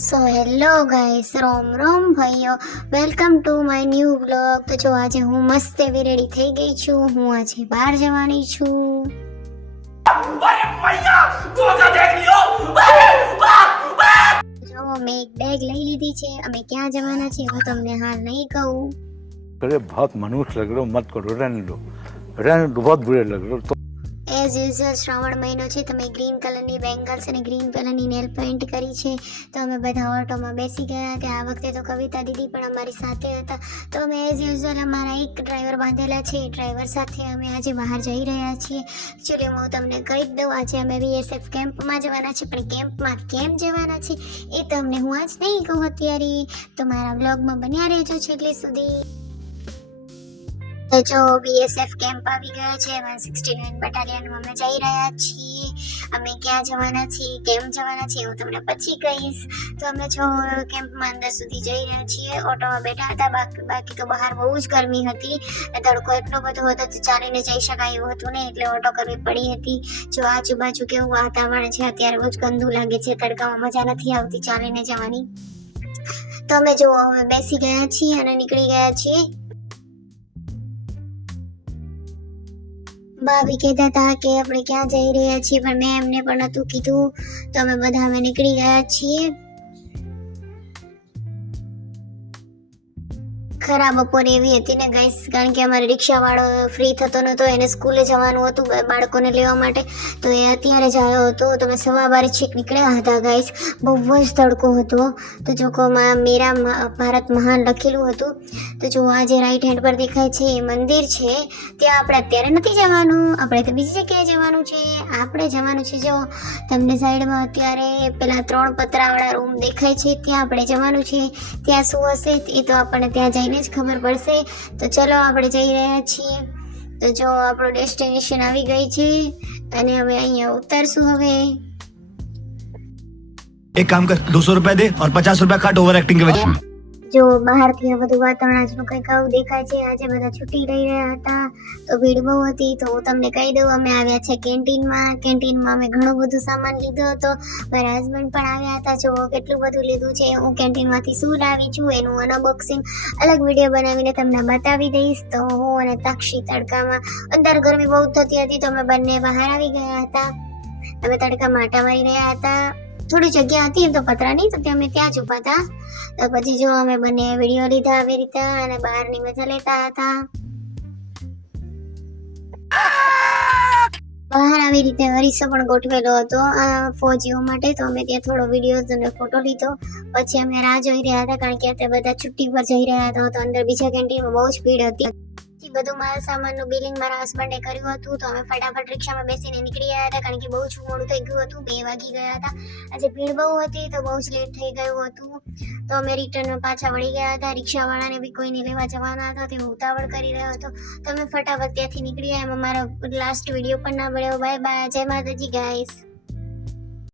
So hello guys, રોમ રોમ ભાઈઓ, welcome to my new blog. તો જો આજે હું મસ્ત એવી રેડી થઈ ગઈ છું. હું આજે બહાર જવાની છું. જો મેં એક બેગ લઈ લીધી છે. અમે ક્યાં જવાના છે હું તમને હાલ નહીં કહું. अरे बहुत मनुष्य लग रहे हो, मत करो, रहने दो बहुत बुरे लग रहे हो तो એઝ યુઝ્યુઅલ શ્રાવણ મહિનો છે. તમે ગ્રીન કલરની બેંગલ્સ અને ગ્રીન કલરની નેલ પેન્ટ કરી છે. તો અમે બધા ઓટોમાં બેસી ગયા હતા. આ વખતે તો કવિતા દીદી પણ અમારી સાથે હતા. તો અમે એઝ યુઝ્યુઅલ અમારા એક ડ્રાઈવર બાંધેલા છે. એ ડ્રાઈવર સાથે અમે આજે બહાર જઈ રહ્યા છીએ. એકચ્યુઅલી હું તમને કહી જ દઉં, આજે અમે બીએસએફ કેમ્પમાં જવાના છે. પણ કેમ્પમાં કેમ જવાના છે એ તમને હું આજ નહીં કહું અત્યારે. તો મારા બ્લોગમાં બન્યા રહેજો છેલ્લે સુધી. જો બીએસએફ કેમ્પ આવી ગયો છે. 169 બટાલિયનમાં અમે જઈ રહ્યા છીએ. અમે ક્યાં જવાના છીએ, કેમ જવાના છીએ હું તમને પછી કહીશ. તો અમે જો કેમ્પમાં અંદર સુધી જઈ રહ્યા છીએ. ઓટોમાં બેઠા હતા. બાકી તો બહાર બહુ જ ગરમી હતી. તડકો એટલો બધો હતો તો ચાલીને જઈ શકાય એવું હતું ને, એટલે ઓટો કરવી પડી હતી. જો આજુબાજુ કેવું વાતાવરણ છે અત્યારે, બહુ જ ગંદુ લાગે છે. તડકામાં મજા નથી આવતી ચાલીને જવાની. તો અમે જો હવે બેસી ગયા છીએ અને નીકળી ગયા છીએ. ભાભી કહેતા હતા કે આપણે ક્યાં જઈ રહ્યા છીએ, પણ મેં એમને પણ નહોતું કીધું. તો અમે બધા નીકળી ગયા છીએ. ખરાબ બપોર એવી હતી ને ગાઈસ, કારણ કે અમારે રિક્ષાવાળો ફ્રી થતો નહોતો. એને સ્કૂલે જવાનું હતું બાળકોને લેવા માટે. તો એ અત્યારે જ આવ્યો હતો. તો અમે 12:15 છેક નીકળ્યા હતા ગાઈસ. બહુ જ તડકો હતો. તો જો મેરા ભારત મહાન લખેલું હતું. તો જો આ જે રાઈટ હેન્ડ પર દેખાય છે એ મંદિર છે. ત્યાં આપણે અત્યારે નથી જવાનું. આપણે તો બીજી જગ્યાએ જવાનું છે. આપણે જવાનું છે જો તમને સાઈડમાં અત્યારે પેલા 3 પતરાવાળા રૂમ દેખાય છે, ત્યાં આપણે જવાનું છે. ત્યાં શું હશે એ તો આપણને ત્યાં જઈને જ ખબર પડશે. તો ચલો આપણે જઈ રહ્યા છીએ. તો જો આપણું ડેસ્ટિનેશન આવી ગઈ છે અને હવે અહીંયા ઉતરશું. હવે एक काम कर 200 रुपया दे और 50 रुपया काट ओवर एक्टिंग के वजह જો બહારથી આ બધું વાતાવરણ આજનું કંઈક આવું દેખાય છે. આજે બધા છૂટી લઈ રહ્યા હતા તો ભીડ બહુ હતી. તો હું તમને કહી દઉં, અમે આવ્યા છે કેન્ટીનમાં અમે ઘણો બધું સામાન લીધો હતો. મારા હસબન્ડ પણ આવ્યા હતા. જો કેટલું બધું લીધું છે. હું કેન્ટીનમાંથી શું લાવી છું એનું અનબોક્સિંગ અલગ વિડીયો બનાવીને તમને બતાવી દઈશ. તો હું અને તાક્ષી તડકામાં, અંદર ગરમી બહુ થતી હતી તો અમે બંને બહાર આવી ગયા હતા. અમે તડકામાં આટા મારી રહ્યા હતા. થોડી જગ્યા હતી એમ તો પતરાની, તો અમે ત્યાં જ ઊભા હતા. તો પછી જો અમે બંને વિડીયો લીધા આવી રીતે અને બહારની મજા લેતા હતા. બહાર આવી રીતે અરીસો પણ ગોઠવેલો હતો ફોજીઓ માટે. તો અમે ત્યાં થોડો વિડીયો અને ફોટો લીધો. પછી અમે રાહ જોઈ રહ્યા હતા, કારણ કે અત્યારે બધા છુટ્ટી પર જઈ રહ્યા હતા. તો અંદર બીજા કેન્ટીનમાં બહુ જ ભીડ હતી. બધું મારા સામાનનું બિલિંગ મારા હસબન્ડે કર્યું હતું. તો અમે ફટાફટ રિક્ષામાં બેસીને નીકળી ગયા હતા, કારણ કે બહુ જ મોડું થઈ ગયું હતું. 2 વાગી ગયા હતા. આજે ભીડ બહુ હતી તો બહુ જ લેટ થઈ ગયું હતું. તો અમે રિટર્ન પાછા વળી ગયા હતા. રિક્ષાવાળાને બી કોઈને લેવા જવાના હતા, તે ઉતાવળ કરી રહ્યો હતો. તો અમે ફટાફટ ત્યાંથી નીકળી ગયા. એમાં મારો લાસ્ટ વિડીયો પણ ના મળ્યો. બાય બાય, જય માતાજી ગાઈસ.